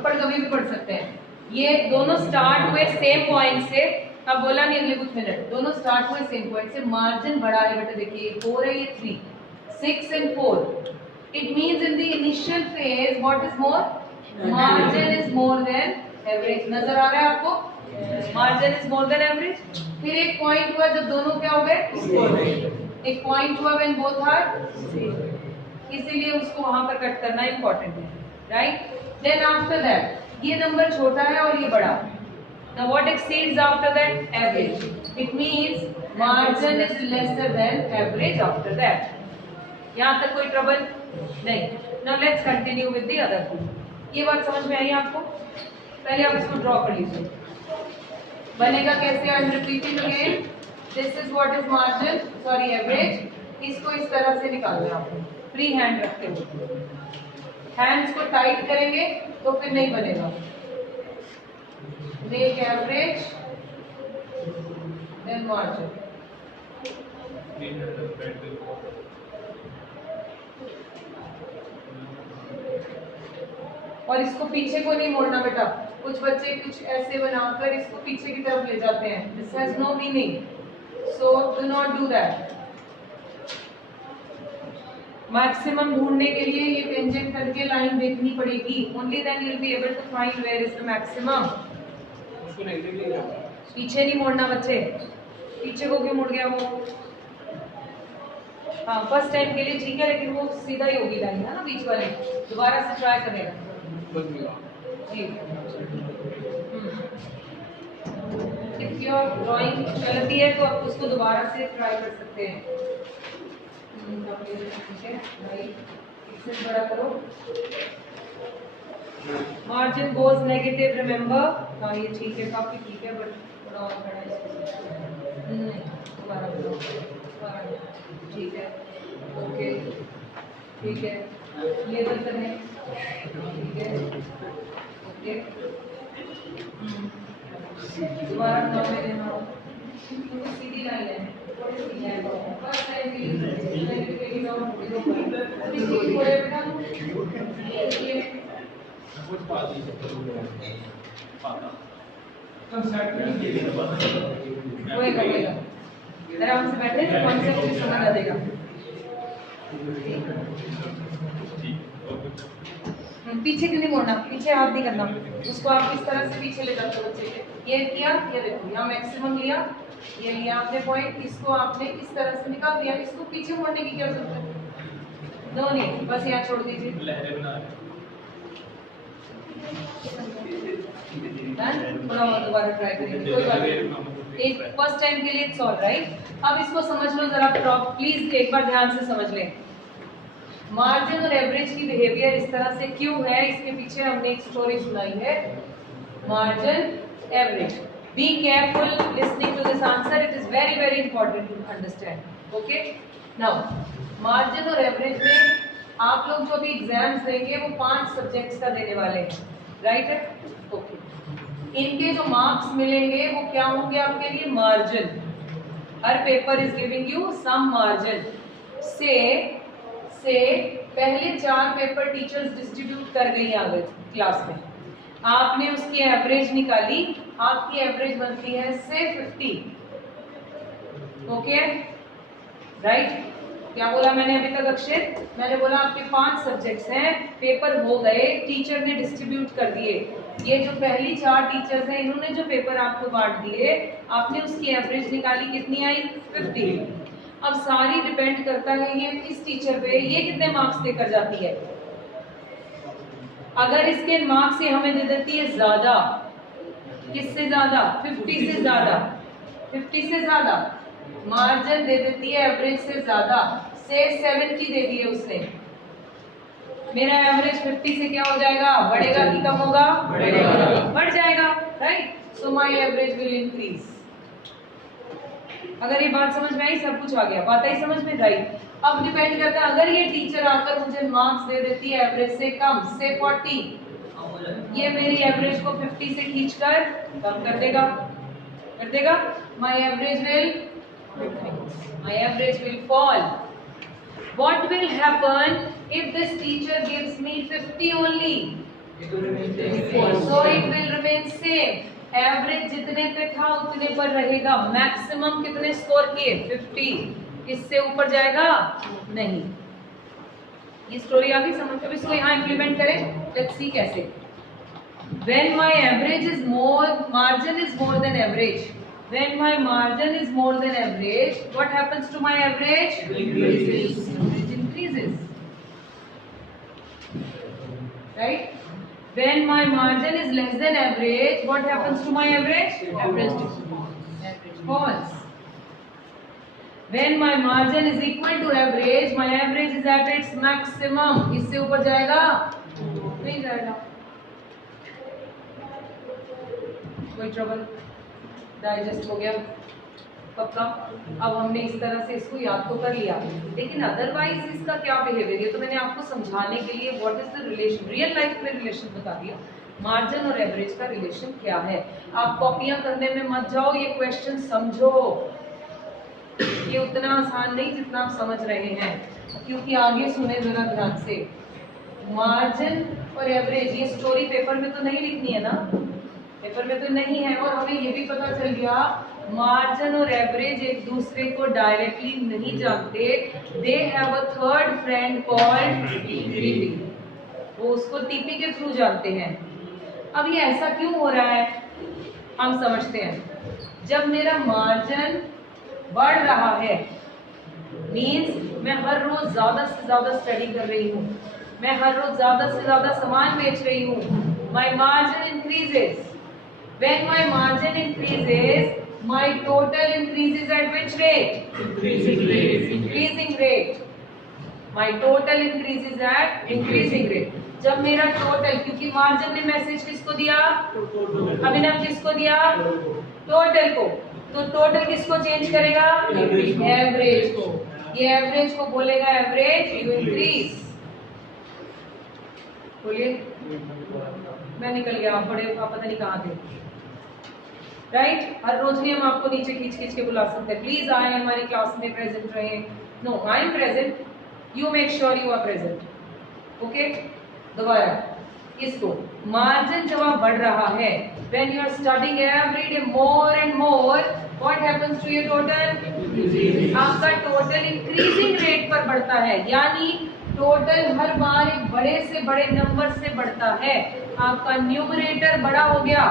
थप्पड़ कभी भी पढ़ सकते हैं। ये दोनों स्टार्ट हुए सेम पॉइंट से, अब बोला नहीं अगले कुछ मिनट, दोनों स्टार्ट हुए सेम पॉइंट से, मार्जिन बड़ा है बेटा, देखिए 4 है, ये 3, 6 and 4, it means in the initial phase what is more, margin is more than average। नजर आ रहा है आपको? Margin is more than average. फिर एक पॉइंट हुआ जब दोनों क्या हो गए, एक पॉइंट हुआ व्हेन बोथ आर, इसीलिए उसको वहां पर कट करना इंपॉर्टेंट है, राइट। देन आफ्टर दैट ये नंबर छोटा है और ये बड़ा। Now what exceeds after that? Average. It means margin is lesser than average after that. यहाँ तक कोई ट्रबल नहीं। Now let's continue with the other two. ये बात समझ में आई आपको? पहले आप इसको ड्रॉ कर लीजिए। बनेगा कैसे? I am repeating again. This is what is margin, sorry average. इसको इस तरह से निकालना है आपको, फ्री हैंड रखते हुए। हैंड्स को टाइट करेंगे तो फिर नहीं बनेगा। Make average then margin. और इसको पीछे को नहीं मोड़ना बेटा। कुछ बच्चे कुछ ऐसे बनाकर इसको पीछे की तरफ ले जाते हैं। This has no meaning, so do not do that. Maximum ढूंढने के लिए ये टेंजेंट करके लाइन देखनी पड़ेगी। Only then you will be able to find where is the maximum. पीछे नहीं मोड़ना बच्चे। पीछे को क्यों मुड़ गया वो? हाँ, फर्स्ट टाइम के लिए ठीक है, लेकिन वो सीधा ही होगी लाइन, है ना, बीच वाले। दोबारा से ट्राई करेगा जी। इफ योर ड्राइंग चलती है तो आप उसको दोबारा से ट्राई कर सकते हैं। ठीक है, इससे बड़ा करो। Margin goes negative, remember. हाँ ये ठीक है, काफी ठीक है, बट थोड़ा और बड़ा है। दोबारा करो, ठीक है, ओके, ठीक है, लेवल करें, ठीक है, ओके। दोबारा नाम में देना, सीधी लाइन है, फर्स्ट लाइन की होएगा। आराम से बैठे, कॉन्सेप्ट समझ आ जाएगा। पीछे क्यों नहीं मोड़ना? पीछे हाथ नहीं करना उसको। आप इस तरह से पीछे ले जाते हो बच्चे के। ये किया, ये देखो यहाँ मैक्सिमम लिया, ये लिया आपने पॉइंट, इसको आपने इस तरह से निकाल दिया। इसको पीछे मोड़ने की क्या जरूरत है? नो नहीं, बस यहाँ छोड़ दीजिए। थोड़ा और दोबारा ट्राई करेंगे, कोई बात नहीं। एक फर्स्ट टाइम के लिए इट्स ऑल राइट। अब इसको समझ लो जरा, प्लीज एक बार ध्यान से समझ लें। मार्जिन और एवरेज की बिहेवियर इस तरह से क्यों है, इसके पीछे हमने एक स्टोरी सुनाई है। Margin, average, be careful listening to this answer, it is very very important to understand. Okay, now margin और एवरेज में आप लोग जो भी एग्जाम्स देंगे वो 5 सब्जेक्ट्स का देने वाले हैं, राइट है? ओके, इनके जो मार्क्स मिलेंगे वो क्या होंगे आपके लिए? मार्जिन। हर paper is giving you some margin. से पहले 4 पेपर टीचर्स डिस्ट्रीब्यूट कर गई आगे क्लास में, आपने उसकी एवरेज निकाली, आपकी एवरेज बनती है से 50। Okay, right? क्या बोला मैंने अभी तक अक्षित? मैंने बोला आपके 5 सब्जेक्ट्स हैं, पेपर हो गए, टीचर ने डिस्ट्रीब्यूट कर दिए। ये जो पहली 4 टीचर्स हैं, इन्होंने जो पेपर आपको बांट दिए, आपने उसकी एवरेज निकाली, कितनी आई? 50। अब सारी डिपेंड करता है ये किस टीचर पे, ये कितने मार्क्स देकर जाती है। अगर इसके मार्क्स ये हमें दे देती है ज्यादा, किससे ज्यादा? 50 से ज्यादा, 50 से ज्यादा मार्जिन दे देती है एवरेज से ज्यादा, से 70 दे दी है उसने, मेरा एवरेज 50 से क्या हो जाएगा? बढ़ेगा कि कम होगा? बढ़ेगा, बढ़ जाएगा, right? So my average will increase. अगर ये बात समझ में आई, सब कुछ आ गया, बात आई समझ में? राइट। अब डिपेंड करता है, अगर ये टीचर आकर मुझे मार्क्स दे देती है एवरेज से कम, से 40, ये मेरी एवरेज को 50 से खींचकर कम कर देगा, my average will fall. What will happen if this teacher gives me 50 only? So it will remain same. Average जितने पे था उतने पर रहेगा. मैक्सिमम कितने स्कोर किए? 50. इससे ऊपर जाएगा नहीं. ये स्टोरी आ गई समझ. अब इसको यहाँ इंप्लीमेंट करें. लेट्स सी कैसे. When my average is more, margin is more than average. When my margin is more than average, what happens to my average? Increases. Average increases. Right? When my margin is less than average, what happens to my average? Average falls. When my margin is equal to average, my average is at its maximum. इससे ऊपर जाएगा? नहीं जाएगा. कोई trouble? Digest हो गया पक्का. अब हमने इस तरह से इसको याद तो कर लिया, लेकिन अदरवाइज इसका क्या बिहेवियर है तो मैंने आपको समझाने के लिए what is the relation, real life में रिलेशन बता दिया. मार्जिन और एवरेज का रिलेशन क्या है. आप कॉपियां करने में मत जाओ, ये क्वेश्चन समझो. ये उतना आसान नहीं जितना आप समझ रहे हैं, क्योंकि आगे सुने जरा ध्यान से. मार्जिन और एवरेज ये स्टोरी पेपर में तो नहीं लिखनी है ना, पेपर में तो नहीं है. और हमें ये भी पता चल गया मार्जिन और एवरेज एक दूसरे को डायरेक्टली नहीं जानते. They have a third friend called TP. वो उसको टीपी के थ्रू जानते हैं. अब ये ऐसा क्यों हो रहा है हम समझते हैं. जब मेरा मार्जिन बढ़ रहा है मीन्स मैं हर रोज ज्यादा से ज्यादा स्टडी कर रही हूँ, मैं हर रोज ज्यादा से ज्यादा सामान बेच रही हूँ. My margin increases. When my margin increases, my total increases at which rate? Increasing rate. Increasing rate. My total increases at increasing rate. जब मेरा टोटल, क्योंकि मार्जिन ने मैसेज किसको दिया? अभिनव किसको दिया? टोटल को. तो टोटल किसको चेंज करेगा? एवरेज को. ये एवरेज को बोलेगा एवरेज यू इंक्रीज. बोलिए. मैं निकल गया, आप बड़े आप पता नहीं कहाँ थे. राइट. हर रोज नहीं हम आपको नीचे खींच खींच के बुला सकते. प्लीज आए हमारी क्लास में प्रेजेंट रहे. No I am present, you make sure you are present. Okay. दोबारा इसको मार्जिन जब आप बढ़ रहा है, when you are studying every day more and more, what happens to your total? आपका टोटल इंक्रीजिंग रेट पर बढ़ता है. यानी टोटल हर बार एक बड़े से बड़े नंबर से बढ़ता है. आपका न्यूमरेटर बड़ा हो गया.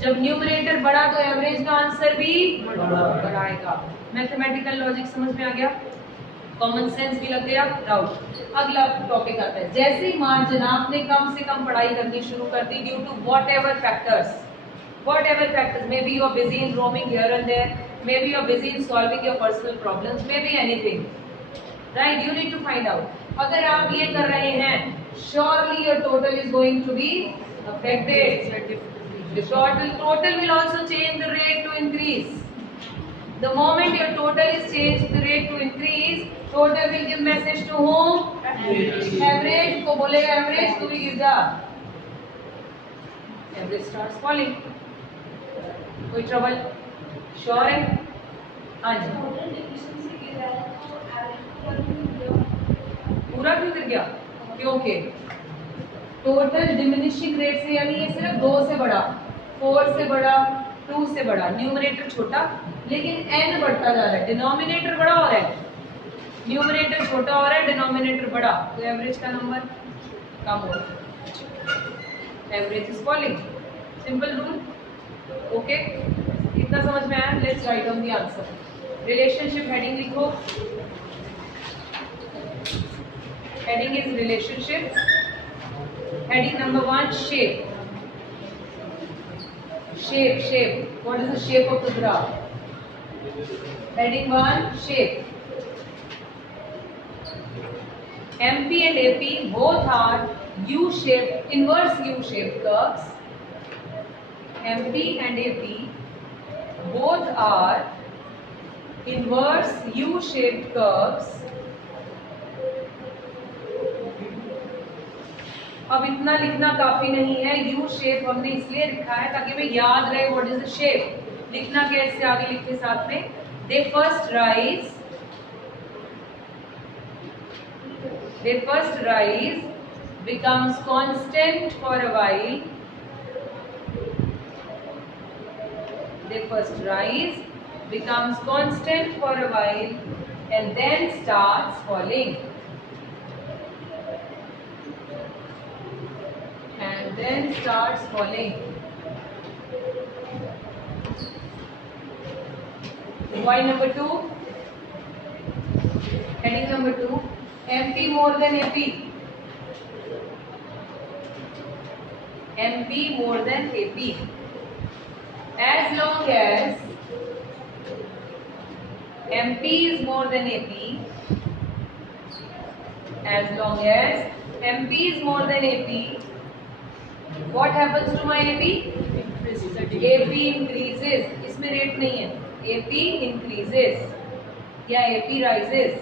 जब न्यूमरेटर बढ़ा तो एवरेज का आंसर भी बढ़ाएगा. मैथमेटिकल लॉजिक समझ में आ गया, कॉमन सेंस भी लग गया. डाउट. अगला टॉपिक आता है. जैसे ही मार्जिन आपने कम से कम पढ़ाई करनी शुरू कर दी due to whatever factors, maybe you are busy in roaming here and there, maybe you are busy in solving your personal problems, maybe anything, right? You need to find out. अगर आप ये कर रहे हैं, surely your total is going to be affected. The total will also change the rate to increase. The moment your total is changed the rate to increase, total will give message to whom? Average को बोलेगा average, to will give the average starts falling. कोई trouble? Sure है? हाँ जी. पूरा क्यों गिर गया? क्योंकि टोटल डिमिनिशिंग रेट से, यानी ये सिर्फ 2 से बड़ा, 4 से बड़ा, 2 से बड़ा. न्यूमरेटर छोटा लेकिन n बढ़ता जा रहा है. डिनोमिनेटर बड़ा हो रहा है, न्यूमरेटर छोटा हो रहा है, डिनोमिनेटर बड़ा, तो एवरेज का नंबर कम हो रहा है. Average is falling. Simple rule. Okay. इतना समझ में आया? Let's write on the answer. Relationship heading लिखो. Heading is relationship. Heading number 1, shape. Shape. What is the shape of the graph? Heading 1, shape. MP and AP both are U-shaped, inverse U-shaped curves. MP and AP both are inverse U-shaped curves. अब इतना लिखना काफी नहीं है. U shape हमने इसलिए लिखा है ताकि हमें याद रहे व्हाट इज द शेप. लिखना कैसे आगे लिख के साथ में. They first rise becomes constant for a while. They first rise, becomes constant for a while, and then starts falling. And then starts falling. Point number 2. Heading number 2. MP more than AP. MP more than AP. As long as MP is more than AP, as long as MP is more than AP, what happens to my AP? AP increases. इसमें rate नहीं है. AP increases या AP rises.